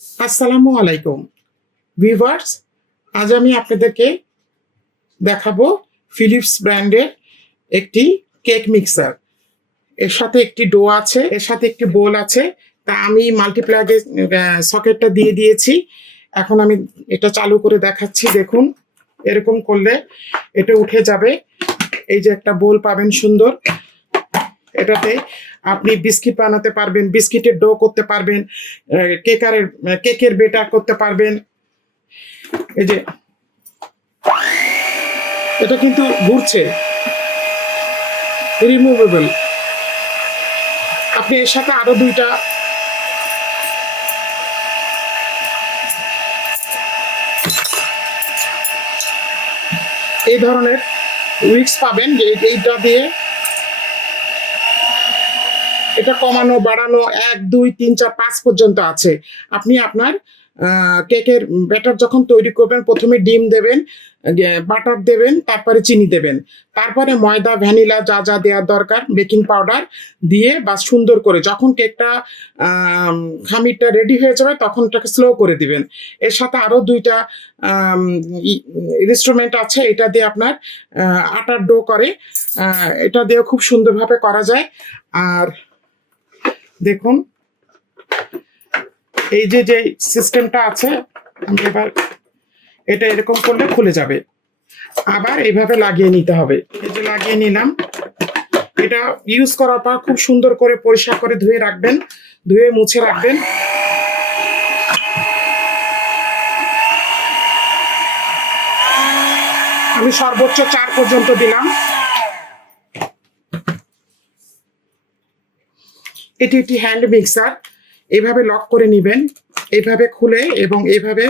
আসসালামু আলাইকুম ভিউয়ার্স। আজ আমি আপনাদেরকে দেখাবো ফিলিপস ব্র্যান্ডের একটি কেক মিক্সার। এর সাথে একটি ডো আছে, এর সাথে একটি বোল আছে। তা আমি মাল্টিপ্লাগে সকেটটা দিয়ে দিয়েছি। এখন আমি এটা চালু করে দেখাচ্ছি। দেখুন, এরকম করলে এটা উঠে যাবে। এই যে একটা বোল পাবেন সুন্দর। এটাতে আপনি বিস্কিট বানাতে পারবেন, বিস্কিটের ডো করতে পারবেন, কেকের বেটার করতে পারবেন। এই যে এটা কিন্তু ঘুরছে, রিমুভেবল। আপনি এর সাথে আরো দুইটা এই ধরনের উইক্স পাবেন, যে এইটা দিয়ে এটা কমানো বাড়ানো 1 2 3 4 5 পর্যন্ত আছে। আপনি আপনার কেকের ব্যাটার যখন তৈরি করবেন, প্রথমে ডিম দেবেন, বাটার দেবেন, তারপরে চিনি দেবেন, তারপরে ময়দা, ভ্যানিলা যা যা দেওয়ার দরকার, বেকিং পাউডার দিয়ে বা সুন্দর করে যখন কেকটা খামিরটা রেডি হয়ে যাবে তখন এটাকে স্লো করে দিবেন। এর সাথে আরো দুইটা ইনস্ট্রুমেন্ট আছে, এটা দিয়ে আপনার আটার ডো করে। এটা দিয়ে খুব সুন্দরভাবে করা যায়। আর দেখুন, এই যে যে সিস্টেমটা আছে, আমি এবার এটা এরকম করলে খুলে যাবে। আবার এইভাবে লাগিয়ে নিতে হবে। এই যে লাগিয়ে নিলাম। এটা ইউজ করার পর খুব সুন্দর করে পরিষ্কার করে ধুয়ে রাখবেন, ধুয়ে মুছে রাখবেন। আমি সর্বোচ্চ 4 পর্যন্ত দিলাম। এটি একটি হ্যান্ড মিক্সার। এইভাবে লক করে নেবেন, এইভাবে খুলে, এবং এইভাবে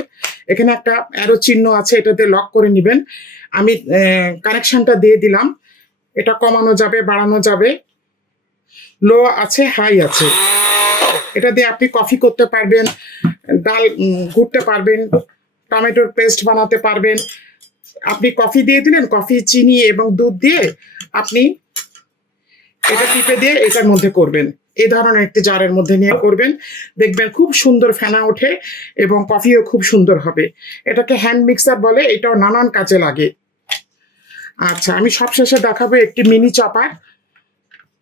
এখানে একটা অ্যারো চিহ্ন আছে, এটাতে লক করে নেবেন। আমি কানেকশনটা দিয়ে দিলাম। এটা কমানো যাবে, বাড়ানো যাবে, লো আছে, হাই আছে। এটা দিয়ে আপনি কফি করতে পারবেন, ডাল ঘুরতে পারবেন, টমেটোর পেস্ট বানাতে পারবেন। আপনি কফি দিয়ে দিলেন, কফি, চিনি এবং দুধ দিয়ে আপনি এটা টিপে দিয়ে এটার মধ্যে করবেন। এই ধরনের একটি জারের মধ্যে নিয়ে করবেন, দেখবেন খুব সুন্দর ফেনা ওঠে এবং কফিও খুব সুন্দর হবে। এটাকে হ্যান্ড মিক্সার বলে, এটাও নানান কাজে লাগে। আচ্ছা, আমি সবশেষে দেখাবো একটি মিনি চপার।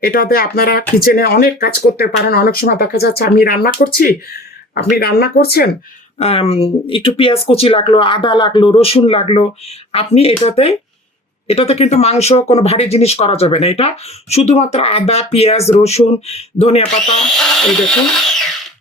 এটাতে আপনারা কিচেনে অনেক কাজ করতে পারেন। অনেক সময় দেখা যাচ্ছে আমি রান্না করছি, আপনি রান্না করছেন, একটু পেঁয়াজ কুচি লাগলো, আদা লাগলো, রসুন লাগলো, আপনি এটাতে কিন্তু মাংস কোনো ভারী জিনিস করা যাবে না। এটা শুধুমাত্র আদা, পেঁয়াজ, রসুন, ধনিয়া পাতা, এই দেখুন